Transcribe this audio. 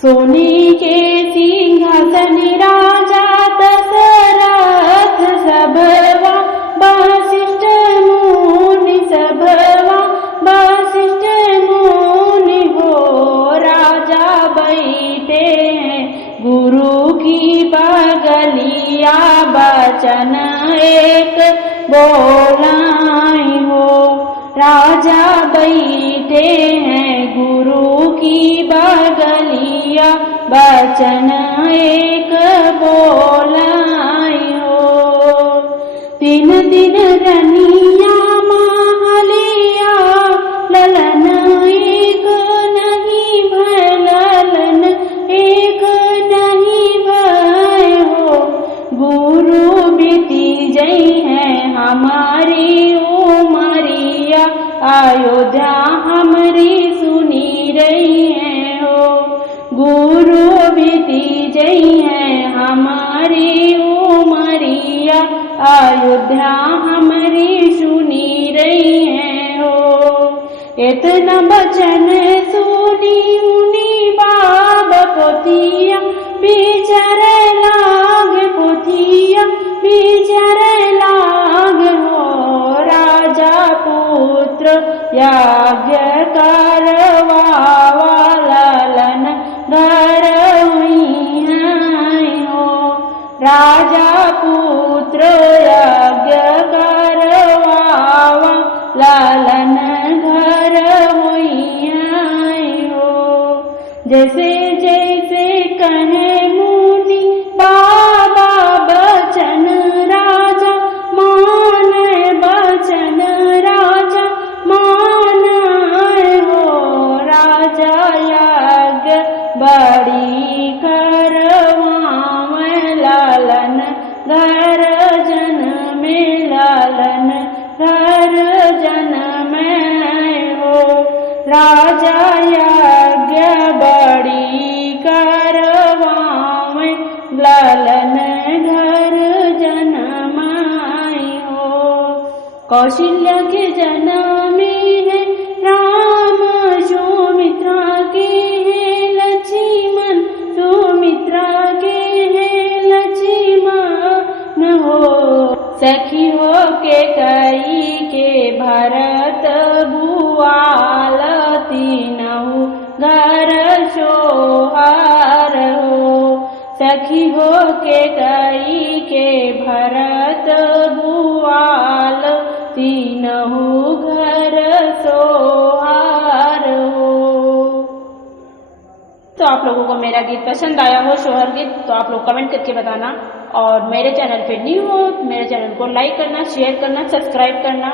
सोने के सिंहासन राजा दशरथ सभवा वशिष्ठ मुनि सभवा वशिष्ठ मुनि हो राजा बैठे हैं गुरु की बगलिया वचन एक बोलाई हो राजा बैठे हैं गुरु की बगलिया वचन एक बोलाई हो। तीन दिन रनिया महलिया ललन एक नहीं भय ललन एक नहीं भय हो गुरु बीती जई है हमारी उमरिया अयोध्या हमारी सुनी रही है हो गुरु बीती जई है हमारी उमरिया अयोध्या हमारी सुनी रही है हो। इतना बचन सुनी मुनि बाब पोथिया बिचार लाग पोथिया बिचार लाग हो राजा पुत्र यज्ञ करवावा ललन घर हुई हो राजा पुत्र यज्ञ करवावा लालन घर हुई हो। जैसे जैसे कहे मुनि बाबा बचन राजा मान बचन राजा मान हो राजा यज्ञ बड़ी करवाव लालन घर जन में लालन घर जन में हो राजा यज्ञ बड़ी करवाव लालन घर जन में हो। कौशल्या के जन्म है राम सुमित्रा के है लक्ष्मण सुमित्रा के है लक्ष्मण हो सखी हो के कई के भरत भुआल तीनहु घर सोहार हो सखी हो के कई के भरत भुआल तीनहु घर सोहार हो। तो आप लोगों को मेरा गीत पसंद आया हो सोहर गीत तो आप लोग कमेंट करके बताना और मेरे चैनल पे न्यू हो मेरे चैनल को लाइक करना शेयर करना सब्सक्राइब करना।